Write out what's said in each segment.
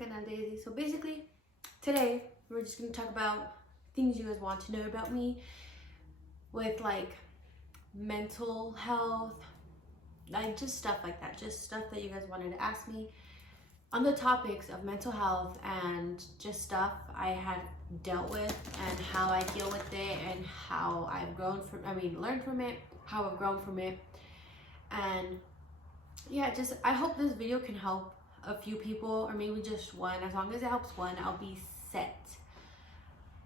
canal Daisy. So basically, today we're just gonna talk about things you guys want to know about me with like mental health, like just stuff like that, just stuff that you guys wanted to ask me on the topics of mental health and just stuff I had dealt with and how I deal with it and how I've grown from, learned from it, how I've grown from it. And yeah, just I hope this video can help a few people, or maybe just one. As long as it helps one, I'll be set.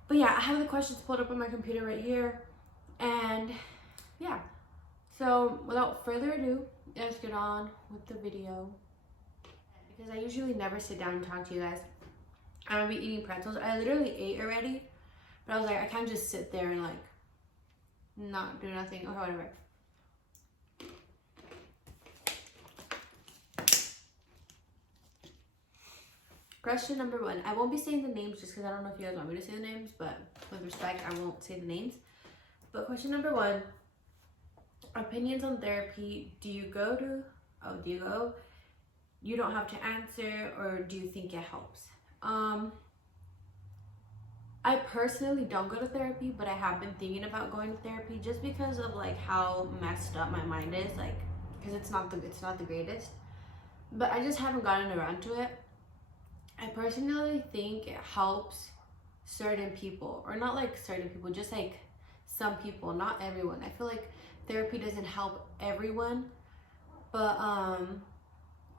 But yeah, I have the questions pulled up on my computer right here, and yeah, so without further ado, let's get on with the video. Because I usually never sit down and talk to you guys, I'm gonna be eating pretzels. I literally ate already, but I was like, I can't just sit there and like not do nothing or whatever. Question number one. I won't be saying the names just because I don't know if you guys want me to say the names, but with respect, I won't say the names. But question number one, opinions on therapy. Do you go? You don't have to answer, or do you think it helps? I personally don't go to therapy, but I have been thinking about going to therapy just because of like how messed up my mind is, like because it's not the greatest. But I just haven't gotten around to it. I personally think it helps certain people, or not like certain people, just like some people, not everyone. I feel like therapy doesn't help everyone, but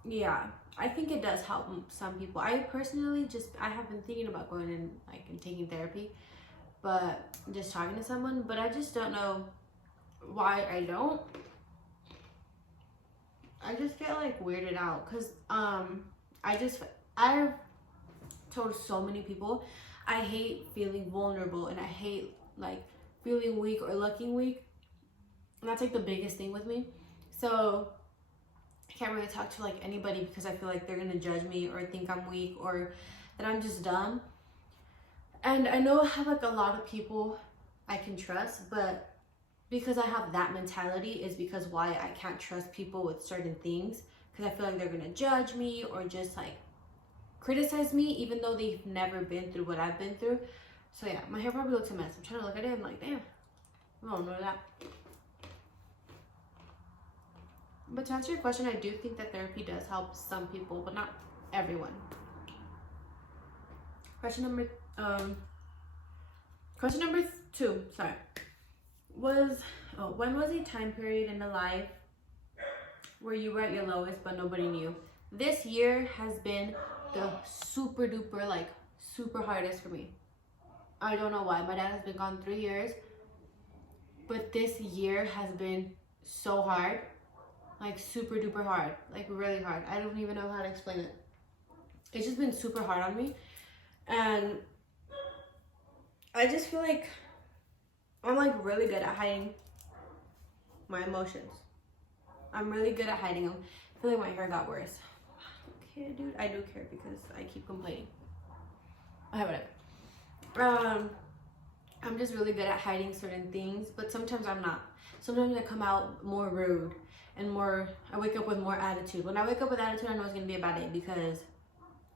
yeah, I think it does help some people. I personally I have been thinking about going in like and taking therapy, but just talking to someone, but I just don't know why I don't. I just get like weirded out because I've told so many people I hate feeling vulnerable, and I hate like feeling weak or looking weak, and that's like the biggest thing with me. So I can't really talk to like anybody because I feel like they're gonna judge me or think I'm weak or that I'm just dumb. And I know I have like a lot of people I can trust, but because I have that mentality is because why I can't trust people with certain things, because I feel like they're gonna judge me or just like criticize me even though they've never been through what I've been through. So yeah, my hair probably looks a mess. I'm trying to look at it, I'm like, damn, I don't know that. But to answer your question, I do think that therapy does help some people, but not everyone. Question number two, sorry, was when was a time period in the life where you were at your lowest but nobody knew? This year has been the super duper like super hardest for me. I don't know why. My dad has been gone 3 years, but this year has been so hard, like super duper hard, like really hard. I don't even know how to explain it. It's just been super hard on me, and I just feel like I'm like really good at hiding my emotions. I'm really good at hiding them. I feel like my hair got worse. Okay, dude, I do care because I keep complaining. Whatever. I'm just really good at hiding certain things, but sometimes I'm not. Sometimes I come out more rude and I wake up with more attitude. When I wake up with attitude, I know it's gonna be a bad day, because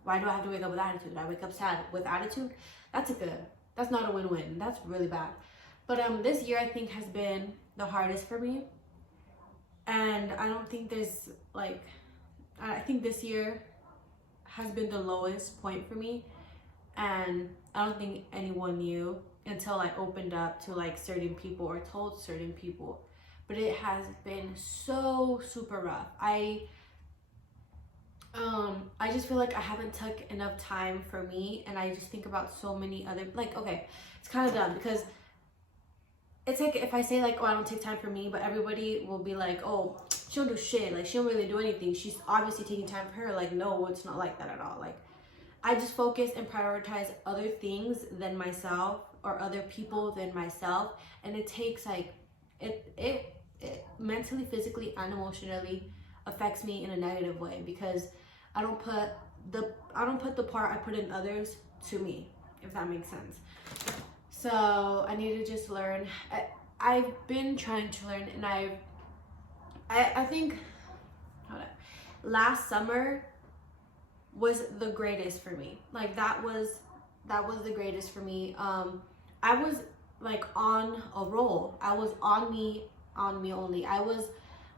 why do I have to wake up with attitude? I wake up sad with attitude. That's not a win-win. That's really bad. But this year I think has been the hardest for me, and I don't think there's like, I think this year has been the lowest point for me, and I don't think anyone knew until I opened up to like certain people or told certain people. But it has been so super rough. I just feel like I haven't took enough time for me, and I just think about so many other, like, okay, it's kind of dumb because it's like if I say like, oh, I don't take time for me, but everybody will be like, oh, she don't do shit, like she don't really do anything, she's obviously taking time for her. Like, no, it's not like that at all. Like, I just focus and prioritize other things than myself, or other people than myself, and it takes like it mentally, physically, and emotionally affects me in a negative way, because I don't put the part I put in others to me, if that makes sense. So I need to just learn. I've been trying to learn, and I think last summer was the greatest for me. Like that was the greatest for me. I was like on a roll. I was on me only. I was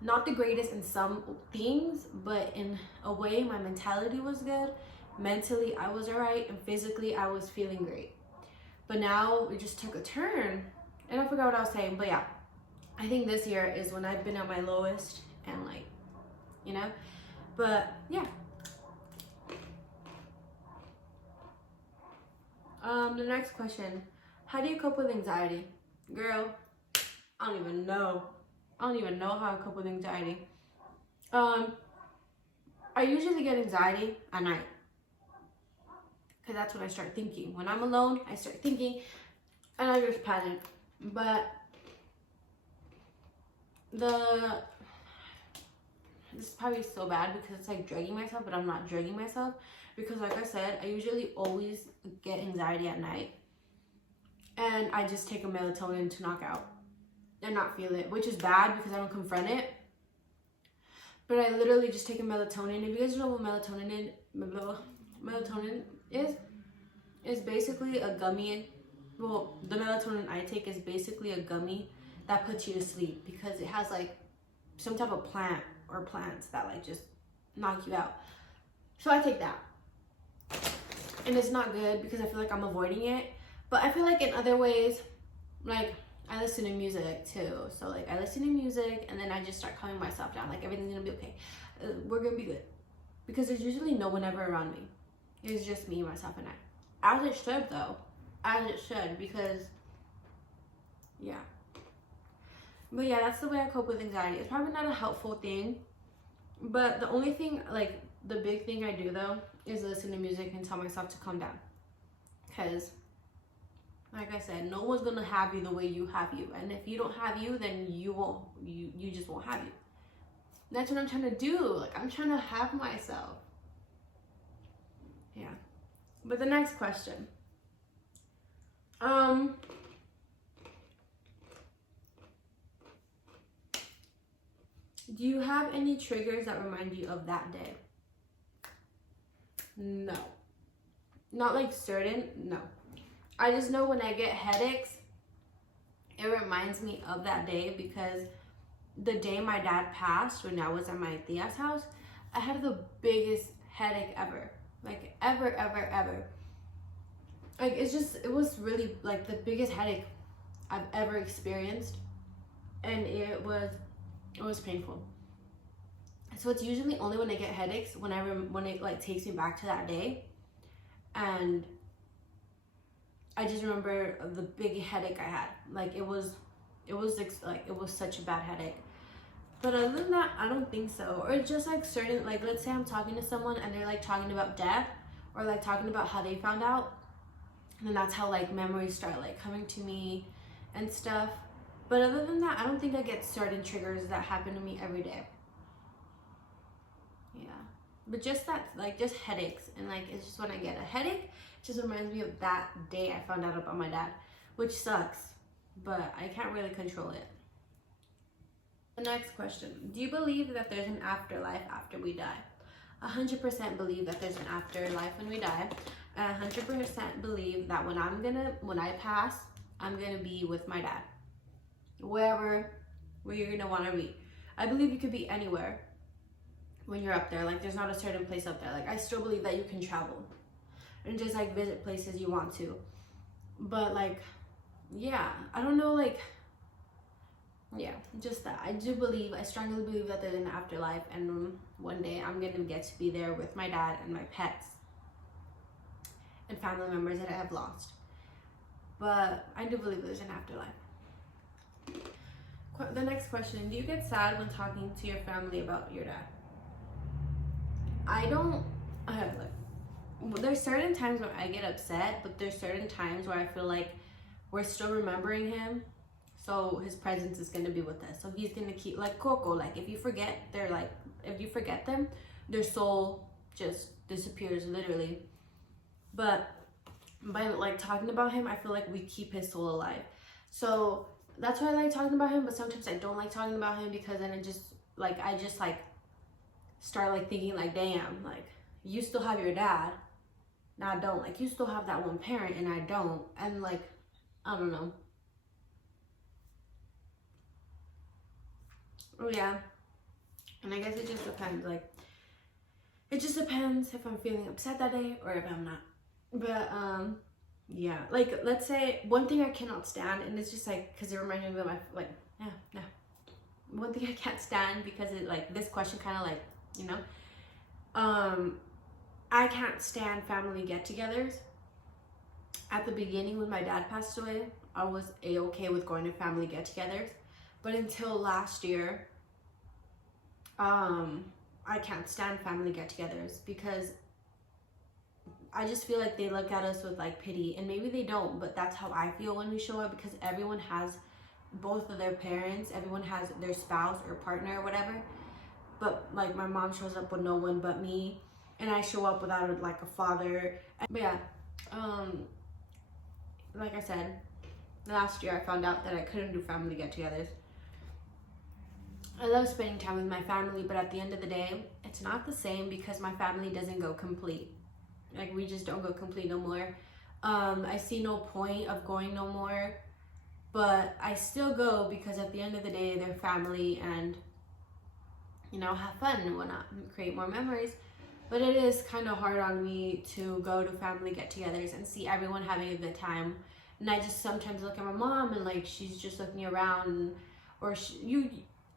not the greatest in some things, but in a way my mentality was good. Mentally I was alright, and physically I was feeling great. But now it just took a turn, and I forgot what I was saying. But yeah, I think this year is when I've been at my lowest, and like, you know, but yeah. The next question, how do you cope with anxiety? Girl, I don't even know how I cope with anxiety. I usually get anxiety at night, because that's when I start thinking. When I'm alone, I start thinking, and I just panic. But this is probably so bad because it's like drugging myself, but I'm not drugging myself, because like I said, I usually always get anxiety at night, and I just take a melatonin to knock out and not feel it, which is bad because I don't confront it. But I literally just take a melatonin. If you guys don't know what melatonin is basically a gummy. Well, the melatonin I take is basically a gummy that puts you to sleep, because it has like some type of plant or plants that like just knock you out. So I take that, and it's not good because I feel like I'm avoiding it. But I feel like in other ways, like I listen to music too. So like I listen to music, and then I just start calming myself down. Like everything's gonna be okay. We're gonna be good, because there's usually no one ever around me. It's just me, myself, and I. As it should though, as it should, because yeah. But yeah, that's the way I cope with anxiety. It's probably not a helpful thing, but the only thing, like the big thing I do though, is listen to music and tell myself to calm down. Because like I said, no one's gonna have you the way you have you, and if you don't have you, then you just won't have you. That's what I'm trying to do. Like I'm trying to have myself. Yeah. But the next question, do you have any triggers that remind you of that day? No. Not like certain, no. I just know when I get headaches, it reminds me of that day, because the day my dad passed, when I was at my tia's house, I had the biggest headache ever. Like ever. Like it was really like the biggest headache I've ever experienced, and it was painful. So it's usually only when I get headaches when it like takes me back to that day, and I just remember the big headache I had. Like it was such a bad headache. But other than that, I don't think so. Or just like certain, like let's say I'm talking to someone and they're like talking about death, or like talking about how they found out, and then that's how like memories start like coming to me and stuff. But other than that, I don't think I get certain triggers that happen to me every day. Yeah. But just that, like just headaches, and like it's just when I get a headache, it just reminds me of that day I found out about my dad, which sucks, but I can't really control it. The next question, do you believe that there's an afterlife after we die? 100% believe that there's an afterlife when we die. And 100% believe that when I pass, I'm gonna be with my dad. Where you're gonna wanna be. I believe you could be anywhere when you're up there. Like there's not a certain place up there. Like I still believe that you can travel and just like visit places you want to. But like, yeah, I don't know, like, yeah, just that. I strongly believe that there's an afterlife, and one day I'm gonna get to be there with my dad and my pets and family members that I have lost. But I do believe there's an afterlife. The next question, do you get sad when talking to your family about your dad? I don't, there's certain times where I get upset, but there's certain times where I feel like we're still remembering him, so his presence is going to be with us. So he's going to keep, like Coco, like if you forget them, their soul just disappears literally. But by like talking about him, I feel like we keep his soul alive. So that's why I like talking about him, but sometimes I don't like talking about him, because then it just like I just like start like thinking like, damn, like, you still have your dad, and I don't. Like, you still have that one parent, and I don't. And, like, I don't know. Oh, yeah. And I guess it just depends. Like, it just depends if I'm feeling upset that day or if I'm not. But, yeah. Like, let's say one thing I cannot stand, and it's just, like, because it reminded me of my, like, yeah. One thing I can't stand, because it, like, this question kind of, like, you know, I can't stand family get-togethers. At the beginning, when my dad passed away, I was a-okay with going to family get-togethers. But until last year, I can't stand family get-togethers, because I just feel like they look at us with, like, pity. And maybe they don't, but that's how I feel when we show up, because everyone has both of their parents. Everyone has their spouse or partner or whatever. But, like, my mom shows up with no one but me. And I show up without, like, a father. But, yeah. Like I said, last year I found out that I couldn't do family get-togethers. I love spending time with my family, but at the end of the day, it's not the same, because my family doesn't go complete. Like, we just don't go complete no more. I see no point of going no more, but I still go, because at the end of the day, they're family, and, you know, have fun and whatnot, and create more memories. But it is kind of hard on me to go to family get-togethers and see everyone having a good time. And I just sometimes look at my mom, and, like, she's just looking around, or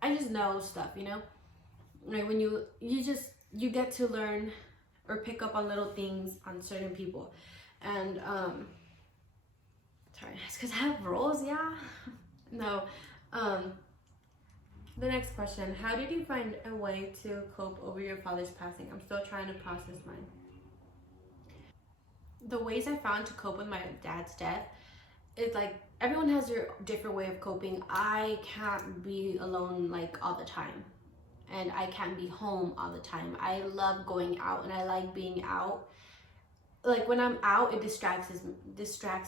I just know stuff, you know? Like, when you get to learn or pick up on little things on certain people. And, sorry, it's because I have roles, yeah? No. The next question, how did you find a way to cope over your father's passing? I'm still trying to process mine. The ways I found to cope with my dad's death, it's like, everyone has their different way of coping. I can't be alone, like, all the time, and I can't be home all the time. I love going out, and I like being out. Like, when I'm out, it distracts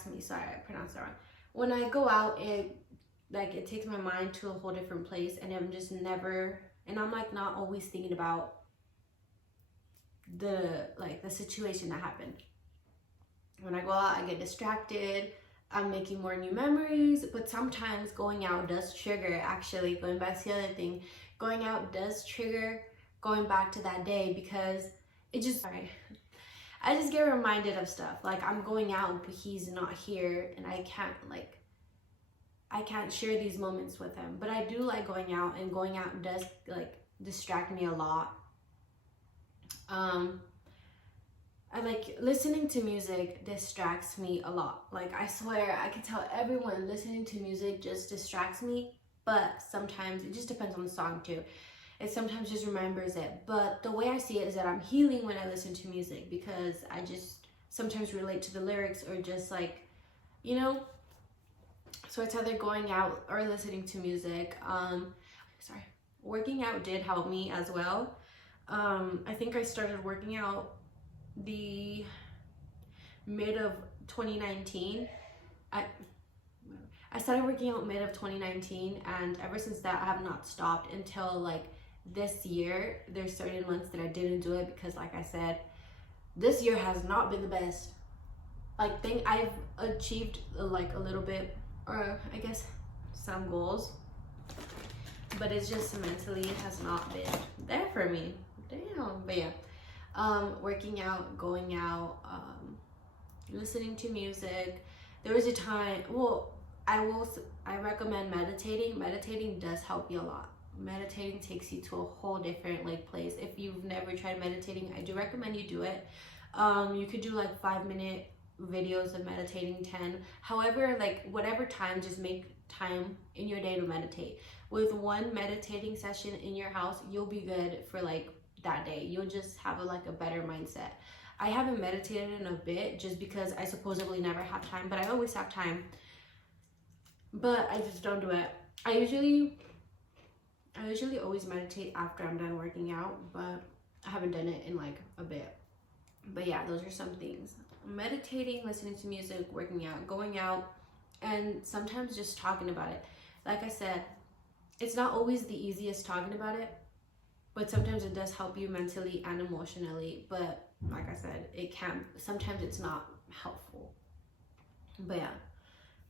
me. Sorry, I pronounced that wrong. When I go out, it takes my mind to a whole different place, and I'm just never, and I'm, like, not always thinking about the situation that happened. When I go out, I get distracted. I'm making more new memories, but sometimes going out does trigger, actually, going back to the other thing, going out does trigger going back to that day, because it just, sorry, I just get reminded of stuff. Like, I'm going out, but he's not here, and I can't share these moments with him. But I do like going out, and going out does, like, distract me a lot. I like listening to music distracts me a lot. Like, I swear, I can tell everyone listening to music just distracts me, but sometimes it just depends on the song too. It sometimes just remembers it. But the way I see it is that I'm healing when I listen to music, because I just sometimes relate to the lyrics, or just, like, you know? So it's either going out or listening to music. Working out did help me as well. I think I started working out the mid of 2019. I started working out mid of 2019, and ever since that, I have not stopped until, like, this year. There's certain months that I didn't do it, because, like I said, this year has not been the best. Like, I've achieved, like, a little bit, or I guess some goals, but it's just mentally has not been there for me. Damn. But yeah, working out, going out, listening to music. There was a time, well, I recommend meditating. Meditating does help you a lot. Meditating takes you to a whole different, like, place. If you've never tried meditating, I do recommend you do it. You could do, like, 5-minute videos of meditating, 10, however, like, whatever time, just make time in your day to meditate. With one meditating session in your house, you'll be good for, like, that day. You'll just have a better mindset. I haven't meditated in a bit, just because I supposedly never have time, but I always have time, but I just don't do it. I usually always meditate after I'm done working out, but I haven't done it in, like, a bit. But yeah, those are some things. Meditating, listening to music, working out, going out, and sometimes just talking about it. Like I said, it's not always the easiest talking about it, but sometimes it does help you mentally and emotionally. But like I said, it can, sometimes it's not helpful. But yeah,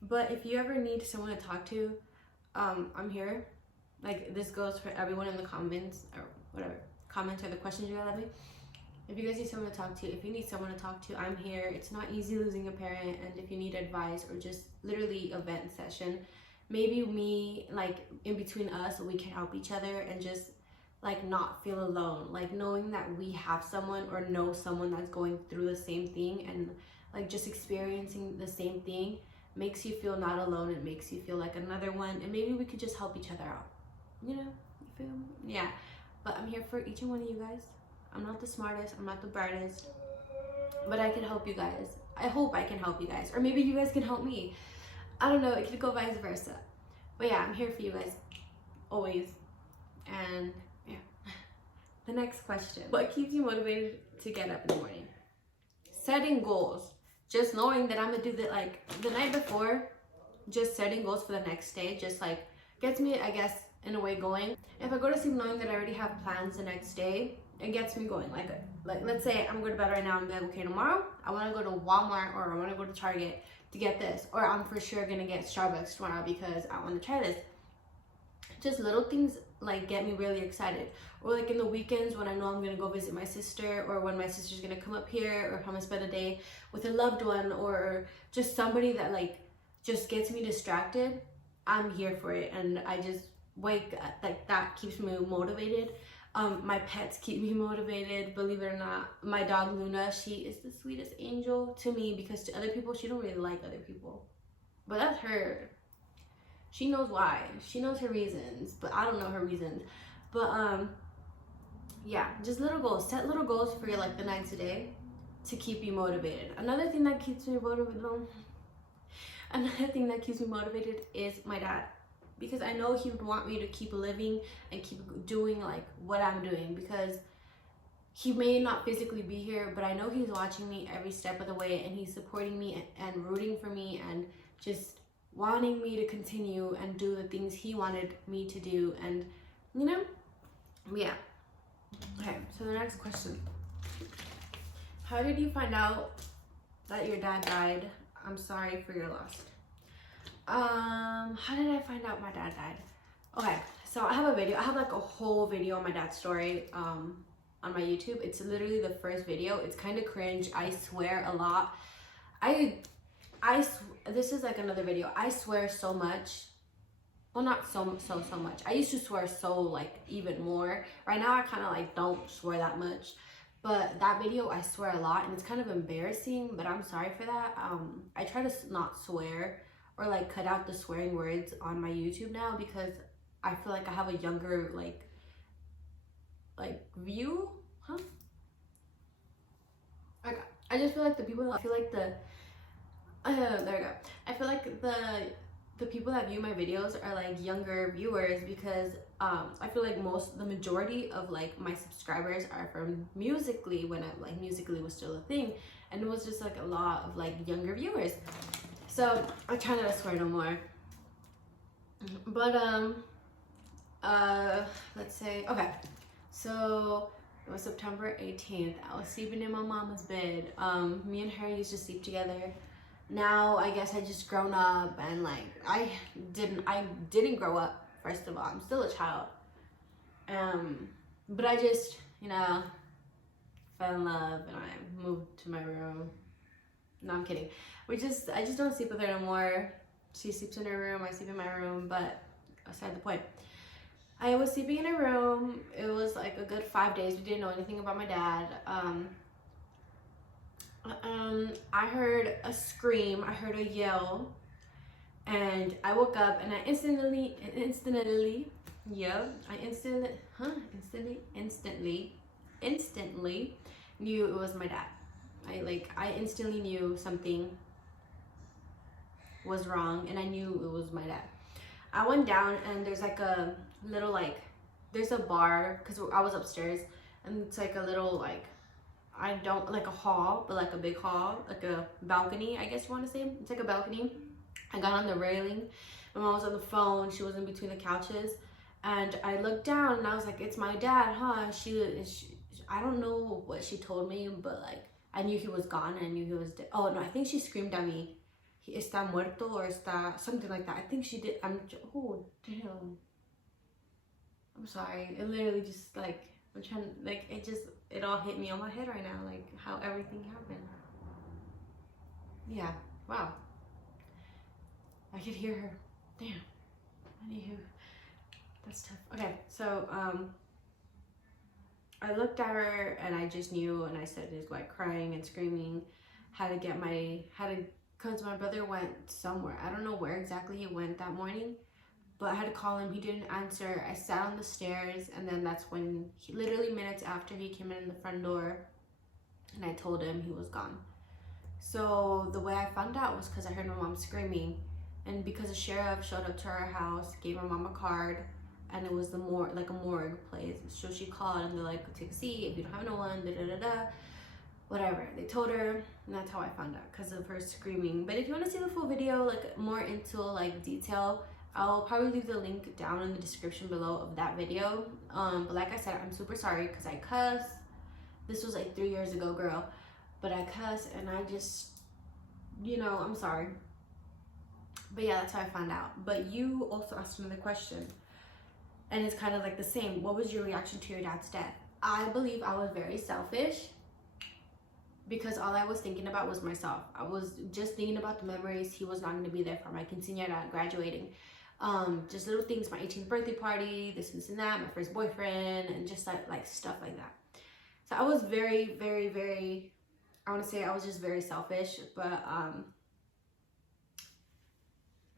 but if you ever need someone to talk to, I'm here. Like, this goes for everyone in the comments or whatever, comments or the questions you have me. If you guys need someone to talk to, if you need someone to talk to, I'm here. It's not easy losing a parent, and if you need advice or just literally a vent session, maybe me, like, in between us, we can help each other and just like not feel alone, like knowing that we have someone or know someone that's going through the same thing and like just experiencing the same thing makes you feel not alone. It makes you feel like another one, and maybe we could just help each other out, you know, you feel me? Yeah, but I'm here for each and one of you guys. I'm not the smartest, I'm not the brightest, but I can help you guys. I hope I can help you guys, or maybe you guys can help me. I don't know, it could go vice versa. But yeah, I'm here for you guys always. And yeah, the next question: what keeps you motivated to get up in the morning? Setting goals. Just knowing that I'm gonna do that, like the night before, just setting goals for the next day just like gets me, I guess, in a way going. If I go to sleep knowing that I already have plans the next day, it gets me going. Like let's say I'm going to bed right now and be like, okay, tomorrow I want to go to Walmart or I want to go to Target to get this, or I'm for sure gonna get Starbucks tomorrow because I want to try this. Just little things like get me really excited. Or like in the weekends when I know I'm gonna go visit my sister, or when my sister's gonna come up here, or if I'm gonna spend a day with a loved one, or just somebody that like just gets me distracted, I'm here for it. And I just wake up, like that keeps me motivated. My pets keep me motivated, believe it or not. My dog Luna, she is the sweetest angel to me, because to other people she don't really like other people, but that's her. She knows why, she knows her reasons, but I don't know her reasons. But yeah, just little goals. Set little goals for your like the nights a day to keep you motivated. Another thing that keeps me motivated is my dad, because I know he would want me to keep living and keep doing like what I'm doing, because he may not physically be here, but I know he's watching me every step of the way, and he's supporting me and rooting for me and just wanting me to continue and do the things he wanted me to do. And you know, yeah. Okay, so the next question: how did you find out that your dad died? I'm sorry for your loss. How did I find out my dad died? Okay, so I have a video. I have like a whole video on my dad's story on my YouTube. It's literally the first video. It's kind of cringe. I swear a lot. This is like another video. I swear so much. Well, not so much. I used to swear so like even more. Right now I kind of like don't swear that much. But that video I swear a lot, and it's kind of embarrassing, but I'm sorry for that. I try to not swear or like cut out the swearing words on my YouTube now, because I feel like I have a younger like view, huh? I just feel like the people, I feel like there we go. I feel like the people that view my videos are like younger viewers, because I feel like the majority of like my subscribers are from Musical.ly, when like Musical.ly was still a thing, and it was just like a lot of like younger viewers. So I try not to swear no more. But let's say, okay, so it was September 18th. I was sleeping in my mama's bed. Me and her used to sleep together. Now I guess I just grown up, and like I didn't grow up. First of all, I'm still a child. But I just, you know, fell in love and I moved to my room. No, I'm kidding. I just don't sleep with her no more. She sleeps in her room, I sleep in my room, but aside the point. I was sleeping in her room. It was like a good 5 days. We didn't know anything about my dad. I heard a scream, I heard a yell, and I woke up and I instantly knew it was my dad. I instantly knew something was wrong, and I knew it was my dad. I went down, and there's like a little like, there's a bar, because I was upstairs, and it's like a little like, like a hall, but like a big hall, like a balcony, I guess you want to say. It's like a balcony. I got on the railing. My mom was on the phone. She was in between the couches, And I looked down and I was like, it's my dad, huh? I don't know what she told me, but like, I knew he was gone. I knew he was dead. Oh no, I think she screamed at me, está muerto, or está something like that. I think she did. Oh damn. I'm sorry. It literally just like, I'm trying, like, it all hit me on my head right now, like how everything happened. Yeah, wow. I could hear her. Damn. Anywho, that's tough. Okay, so I looked at her and I just knew, and I started like crying and screaming. Cause my brother went somewhere. I don't know where exactly he went that morning, but I had to call him. He didn't answer. I sat on the stairs, and then that's when literally minutes after he came in the front door, and I told him he was gone. So the way I found out was because I heard my mom screaming, and because the sheriff showed up to our house, gave my mom a card, and it was a morgue place. So she called, and they're like, take a seat if you don't have no one, whatever. They told her, and that's how I found out, because of her screaming. But if you want to see the full video, like more into like detail, I'll probably leave the link down in the description below of that video. But like I said, I'm super sorry because I cuss. This was like 3 years ago, girl. But I cuss, and I just, you know, I'm sorry. But yeah, that's how I found out. But you also asked another question, and it's kind of like the same. What was your reaction to your dad's death? I believe I was very selfish, because all I was thinking about was myself. I was just thinking about the memories. He was not going to be there for my quinceañera, graduating. Just little things, my 18th birthday party, this and that, my first boyfriend, and just like stuff like that. So I was very, very, very, I want to say I was just very selfish, but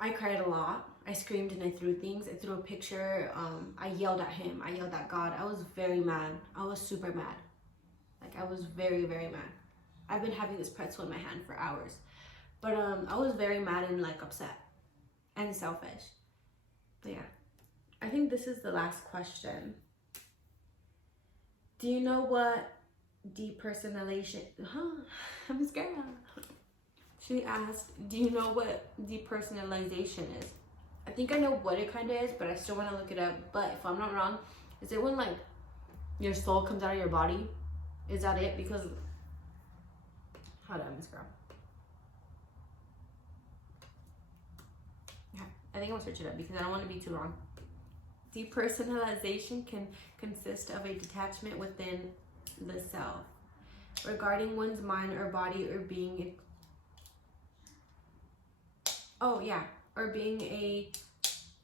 I cried a lot. I screamed and I threw things. I threw a picture. I yelled at him. I yelled at God. I was very mad. I was super mad. Like, I was very, very mad. I've been having this pretzel in my hand for hours. But I was very mad and like upset and selfish. But yeah, I think this is the last question. Do you know what depersonalization? I'm scared. She asked, do you know what depersonalization is? I think I know what it kind of is, but I still want to look it up. But if I'm not wrong, is it when like your soul comes out of your body? Is that it? Because hold on, Miss Girl. Yeah, I think I'll search it up because I don't want to be too wrong. Depersonalization can consist of a detachment within the self regarding one's mind or body, or being or being a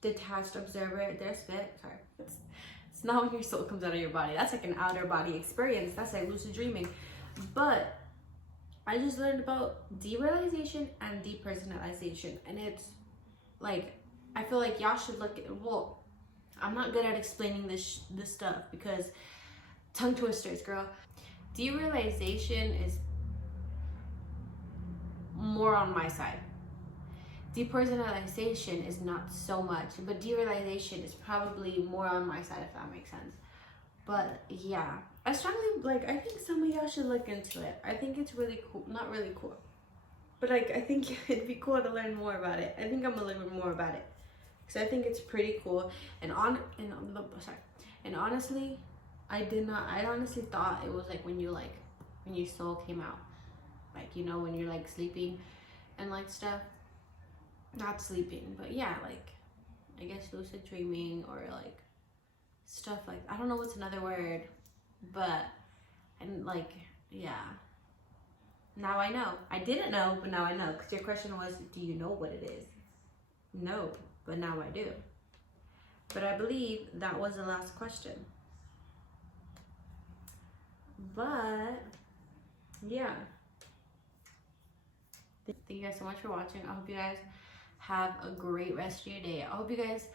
detached observer. There's spit. Sorry. It's not when your soul comes out of your body. That's like an outer body experience. That's like lucid dreaming. But I just learned about derealization and depersonalization, and it's like, I feel like y'all should look at, well, I'm not good at explaining this stuff because tongue twisters, girl. Derealization is more on my side. Depersonalization is not so much, but derealization is probably more on my side, if that makes sense. But yeah, I strongly, like, I think some of y'all should look into it. I think it's really cool. Not really cool, but like, I think it'd be cool to learn more about it. I think I'm gonna learn more about it because I think it's pretty cool. And honestly, I honestly thought it was like when your soul came out, like, you know, when you're like sleeping and like stuff. Not sleeping, but yeah, like, I guess lucid dreaming or like stuff like, I don't know what's another word, but, and like, yeah, now I know. I didn't know, but now I know, because your question was, do you know what it is? No, but now I do. But I believe that was the last question. But yeah, thank you guys so much for watching. I hope you guys have a great rest of your day. I hope you guys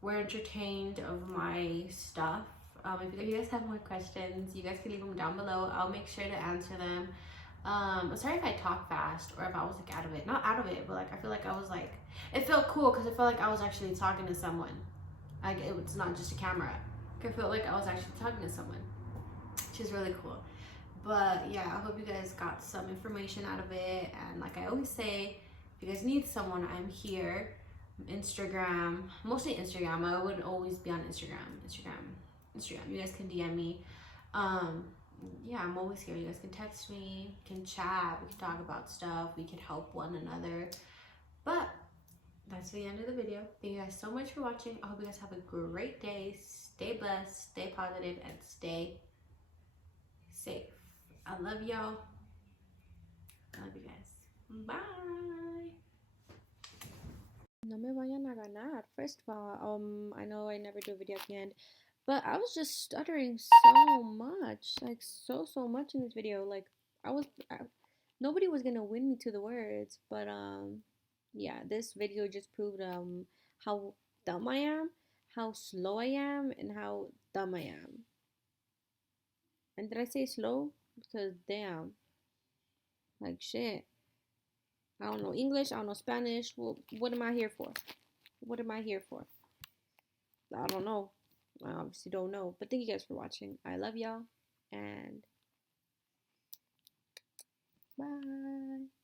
were entertained of my stuff. If you guys have more questions, you guys can leave them down below. I'll make sure to answer them. Sorry if I talk fast or if I was like out of it. Not out of it, but like I feel like I was like, it felt cool because I felt like I was actually talking to someone. Like, it was not just a camera. I felt like I was actually talking to someone, which is really cool. But yeah, I hope you guys got some information out of it. And like I always say, if you guys need someone, I'm here. Instagram, mostly Instagram. I would always be on Instagram. You guys can DM me. Um, yeah, I'm always here. You guys can text me, can chat, we can talk about stuff, we can help one another. But that's the end of the video. Thank you guys so much for watching. I hope you guys have a great day. Stay blessed, stay positive, and stay safe. I love y'all. I love you guys. Bye. No me vayan a ganar. First of all, I know I never do a video at the end, but I was just stuttering so much, like so much in this video. Like nobody was gonna win me to the words, but yeah, this video just proved how dumb I am, how slow I am, and how dumb I am. And did I say slow? Because damn, like shit. I don't know English. I don't know Spanish. Well, what am I here for? What am I here for? I don't know. I obviously don't know. But thank you guys for watching. I love y'all. And bye.